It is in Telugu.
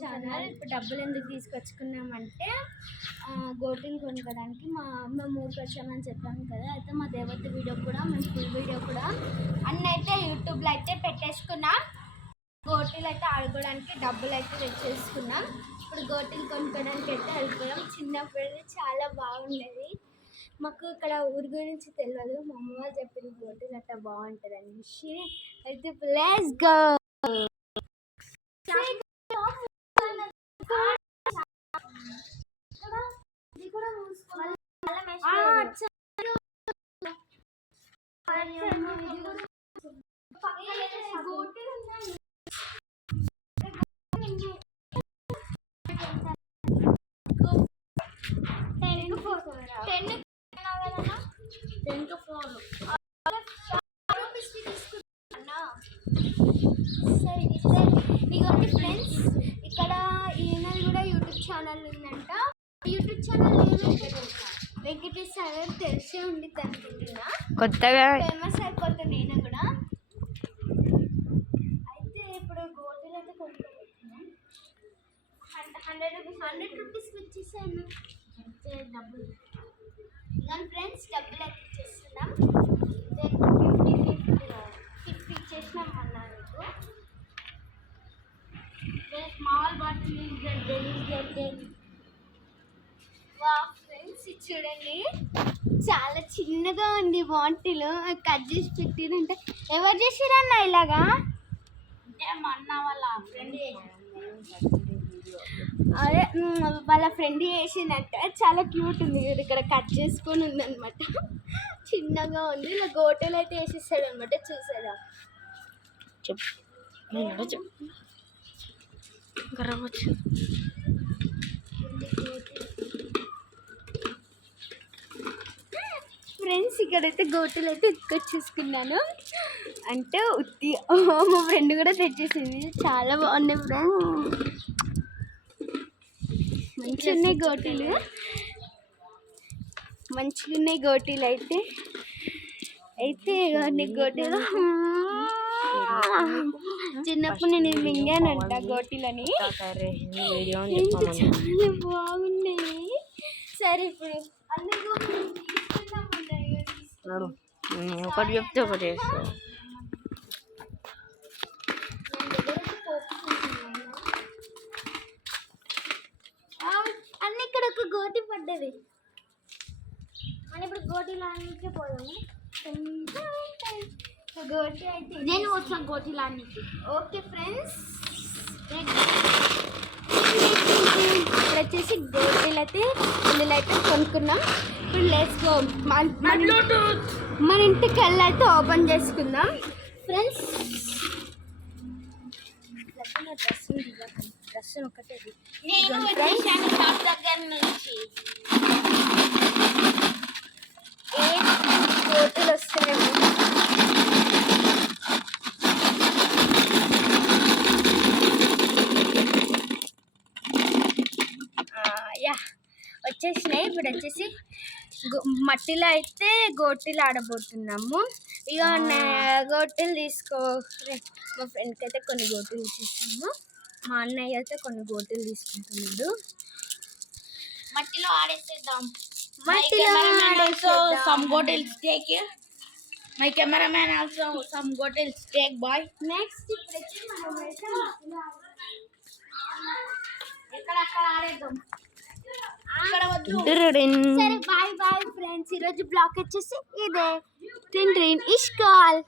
ఛానల్. ఇప్పుడు డబ్బులు ఎందుకు తీసుకొచ్చుకున్నామంటే గోటిని కొనుక్కోవడానికి మేము ఊరికి వచ్చామని చెప్పాము కదా. అయితే మా దేవత వీడియో కూడా మేము ఫుల్ వీడియో కూడా అన్నీ అయితే యూట్యూబ్లో అయితే పెట్టేసుకున్నాం. గోటీలు అయితే ఆడుకోవడానికి డబ్బులు అయితే తెచ్చేసుకున్నాం. ఇప్పుడు గోటీలు కొనుక్కోవడానికి అయితే వెళ్ళిపోయాం. చిన్నప్పుడు చాలా బాగుండేది. మాకు ఇక్కడ ఊరి గురించి తెలియదు. మా అమ్మ వాళ్ళు చెప్పిన గోటీలు అట్లా బాగుంటుంది అనేసి. అయితే లెట్స్ గో. సరే ఇదిగోండి ఫ్రెండ్స్, ఇక్కడ ఈయన కూడా యూట్యూబ్ ఛానల్ ఉందంట. యూట్యూబ్ ఛానల్ వెంకటేష్ సాగర్ తెలిసే ఉండిద్ది అనుకుంటున్నా. కొత్తగా ఫేమస్ అయిపోతుంది నేను కూడా. అయితే ఇప్పుడు గోటీలు అయితే కొనుక్కోబోతున్నాం. 100 రూపీస్కి ఇచ్చేసాను డబ్బులు. ఇక ఫ్రెండ్స్ డబ్బులు అయితే ఇచ్చేస్తున్నాం. 50 ఇచ్చేసినాం అన్నా మీకు. స్మాల్ బాటిల్ ఫ్రెండ్స్ చూడండి, చాలా చిన్నగా ఉంది బాటిల్. కట్ చేసి పెట్టిరంటే ఎవరు చేసిరన్నా ఇలాగా? మా అన్న వాళ్ళ ఫ్రెండ్ అదే వాళ్ళ ఫ్రెండ్ చేసిందంట. చాలా క్యూట్ ఉంది. ఇక్కడ కట్ చేసుకొని ఉందన్నమాట. చిన్నగా ఉంది. ఇలా గోటలు అయితే వేసిస్తాడు అనమాట. చూసారా? ఫ్రెండ్స్ ఇక్కడైతే గోటలు అయితే ఎత్తుకొచ్చేసుకున్నాను. అంటే ఉత్తి మా ఫ్రెండ్ కూడా తెచ్చేసింది. చాలా బాగున్నాయి ఫ్రెండ్స్. మంచిగా ఉన్నాయి గోటీలు, మంచిగా ఉన్నాయి గోటీలు. అయితే గోటీలు చిన్నప్పుడు నేను ఇది మింగానంట గోటీలని. చాలా బాగున్నాయి. సరే ఇప్పుడు ఒకటి చెప్తే ఒకటి చేస్తా. అన్నీ ఇక్కడ ఒక గోటి పడ్డది. అని ఇప్పుడు గోటీలానికి పోదాము. గోటి అయితే నేను వచ్చాను గోటీలానికి. ఓకే ఫ్రెండ్స్, ఇప్పుడు వచ్చేసి గోటీలు అయితే ఇల్లు అయితే కొనుక్కున్నాం. ఇప్పుడు లెట్స్ గో. మన ఇంటికి వెళ్ళి అయితే ఓపెన్ చేసుకుందాం ఫ్రెండ్స్. డ్రెస్ ఒకటే గోటీలు వస్తున్నాయి. వచ్చేసినాయి. ఇప్పుడు వచ్చేసి మట్టిలో అయితే గోటీలు ఆడబోతున్నాము. ఇక గోటీలు మా ఫ్రెండ్కి అయితే కొన్ని గోటీలు ఇచ్చేసాము. మా అన్నయ్య అయితే కొన్ని గోటీలు తీసుకుంటున్నాడు. మట్టిలో ఆడేసేద్దాం. some goatils take here. My cameraman also some goatils take boy. Next సరే బాయ్ బాయ్ ఫ్రెండ్స్. ఈరోజు బ్లాగ్ వచ్చేసి ఇదే. ట్రిన్ ఇష్కాల్.